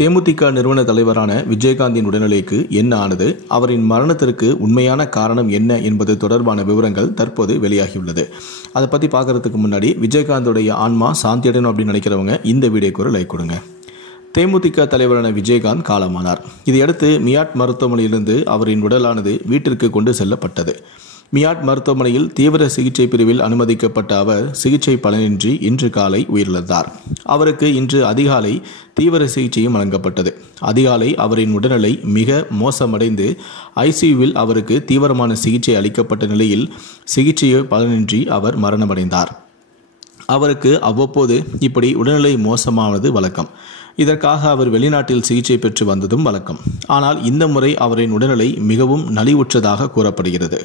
தேமுதிக நிறுவன தலைவரான விஜயகாந்தின் உடல்நிலைக்கு என்ன ஆனது, அவரின் மரணத்திற்கு உண்மையான காரணம் என்ன என்பது தொடர்பான விவரங்கள் தற்போது வெளியாகியுள்ளது. அதை பற்றி பார்க்கறதுக்கு முன்னாடி விஜயகாந்தோடைய ஆன்மா சாந்தியடையணும் அப்படின்னு நினைக்கிறவங்க இந்த வீடியோக்கு ஒரு லைக் கொடுங்க. தேமுதிக தலைவரான விஜயகாந்த் காலமானார். இதையடுத்து மியாட் மருத்துவமனையிலிருந்து அவரின் உடலானது வீட்டிற்கு கொண்டு செல்லப்பட்டது. மியாட் மருத்துவமனையில் தீவிர சிகிச்சை பிரிவில் அனுமதிக்கப்பட்ட அவர் சிகிச்சை பலனின்றி இன்று காலை உயிரிழந்தார். அவருக்கு இன்று அதிகாலை தீவிர சிகிச்சையும் வழங்கப்பட்டது. அதிகாலை அவரின் உடல்நிலை மிக மோசமடைந்து ஐசியூவில் அவருக்கு தீவிரமான சிகிச்சை அளிக்கப்பட்ட நிலையில் சிகிச்சை பலனின்றி அவர் மரணமடைந்தார். அவருக்கு அவ்வப்போது இப்படி உடல்நிலை மோசமானது வழக்கம். இதற்காக அவர் வெளிநாட்டில் சிகிச்சை பெற்று வந்ததும் வழக்கம். ஆனால் இந்த முறை அவரின் உடல்நிலை மிகவும் நலிவுற்றதாக கூறப்படுகிறது.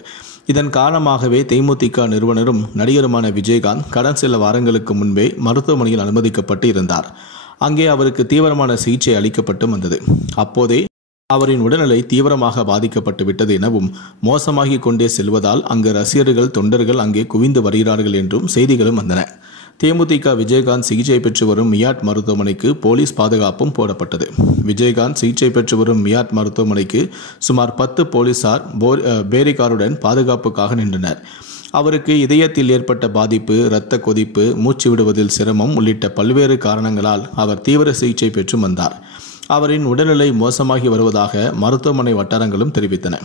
இதன் காரணமாகவே தேமுதிக நிறுவனரும் நடிகருமான விஜயகாந்த் கடந்த சில வாரங்களுக்கு முன்பே மருத்துவமனையில் அனுமதிக்கப்பட்டு இருந்தார். அங்கே அவருக்கு தீவிரமான சிகிச்சை அளிக்கப்பட்டு வந்தது. அப்போதே அவரின் உடல்நிலை தீவிரமாக பாதிக்கப்பட்டு விட்டது எனவும், மோசமாகி கொண்டே செல்வதால் அங்கு ரசிகர்கள் தொண்டர்கள் அங்கே குவிந்து வருகிறார்கள் என்றும் செய்திகளும் வந்தன. தேமுதிக விஜயகாந்த் சிகிச்சை பெற்று வரும் மியாட் மருத்துவமனைக்கு போலீஸ் பாதுகாப்பும் போடப்பட்டது. விஜயகாந்த் சிகிச்சை பெற்று வரும் மியாட் மருத்துவமனைக்கு சுமார் 10 போலீசார் பேரிகாருடன் பாதுகாப்புக்காக நின்றனர். அவருக்கு இதயத்தில் ஏற்பட்ட பாதிப்பு, இரத்த கொதிப்பு, மூச்சு விடுவதில் சிரமம் உள்ளிட்ட பல்வேறு காரணங்களால் அவர் தீவிர சிகிச்சை பெற்று வந்தார். அவரின் உடல்நிலை மோசமாகி வருவதாக மருத்துவமனை வட்டாரங்களும் தெரிவித்தன.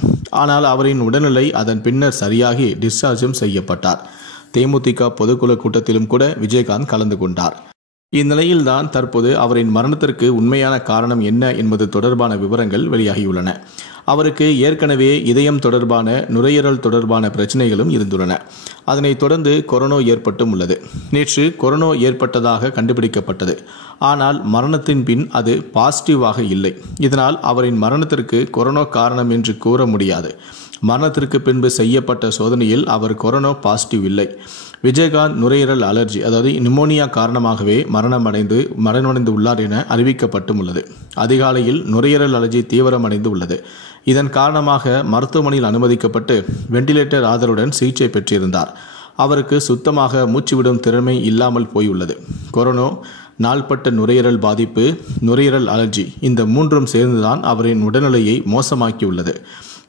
ஆனால் அவரின் உடல்நிலை அதன் பின்னர் சரியாகி டிஸ்சார்ஜும் செய்யப்பட்டார். தேமுதிக பொதுக்குழு கூட்டத்திலும் கூட விஜயகாந்த் கலந்து கொண்டார். இந்நிலையில்தான் தற்போது அவரின் மரணத்திற்கு உண்மையான காரணம் என்ன என்பது தொடர்பான விவரங்கள் வெளியாகியுள்ளன. அவருக்கு ஏற்கனவே இதயம் தொடர்பான, நுரையீரல் தொடர்பான பிரச்சனைகளும் இருந்துள்ளன. அதனைத் தொடர்ந்து கொரோனா ஏற்பட்டும் உள்ளது. நேற்று கொரோனா ஏற்பட்டதாக கண்டுபிடிக்கப்பட்டது. ஆனால் மரணத்தின் பின் அது பாசிட்டிவாக இல்லை. இதனால் அவரின் மரணத்திற்கு கொரோனா காரணம் என்று கூற முடியாது. மரணத்திற்கு பின்பு செய்யப்பட்ட சோதனையில் அவர் கொரோனா பாசிட்டிவ் இல்லை. விஜயகாந்த் நுரையீரல் அலர்ஜி, அதாவது நிமோனியா காரணமாகவே மரணமடைந்து உள்ளார் என அறிவிக்கப்பட்டும் உள்ளது. அதிகாலையில் நுரையீரல் அலர்ஜி தீவிரமடைந்து உள்ளது. இதன் காரணமாக மருத்துவமனையில் அனுமதிக்கப்பட்டு வெண்டிலேட்டர் ஆதரவுடன் சிகிச்சை பெற்றிருந்தார். அவருக்கு சுத்தமாக மூச்சுவிடும் திறமை இல்லாமல் போயுள்ளது. கொரோனா, நாள்பட்ட நுரையீரல் பாதிப்பு, நுரையீரல் அலர்ஜி, இந்த மூன்றும் சேர்ந்துதான் அவரின் உடல்நிலையை மோசமாக்கியுள்ளது.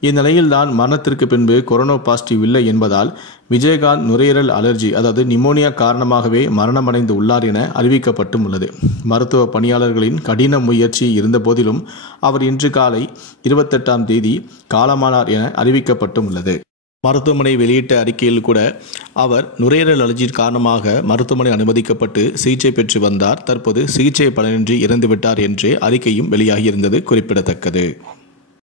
இந்நிலையில்தான் மரணத்திற்கு பின்பு கொரோனா பாசிட்டிவ் இல்லை என்பதால் விஜயகாந்த் நுரையீரல் அலர்ஜி, அதாவது நிமோனியா காரணமாகவே மரணமடைந்து உள்ளார் என அறிவிக்கப்பட்டும் உள்ளது. மருத்துவ பணியாளர்களின் கடின முயற்சி இருந்த போதிலும் அவர் இன்று காலை 28ஆம் தேதி காலமானார் என அறிவிக்கப்பட்டும் உள்ளது. மருத்துவமனை வெளியிட்ட அறிக்கையில் கூட அவர் நுரையீரல் அலர்ஜி காரணமாக மருத்துவமனை அனுமதிக்கப்பட்டு சிகிச்சை பெற்று வந்தார். தற்போது சிகிச்சை பலனின்றி இறந்துவிட்டார் என்று அறிக்கையும் வெளியாகியிருந்தது குறிப்பிடத்தக்கது.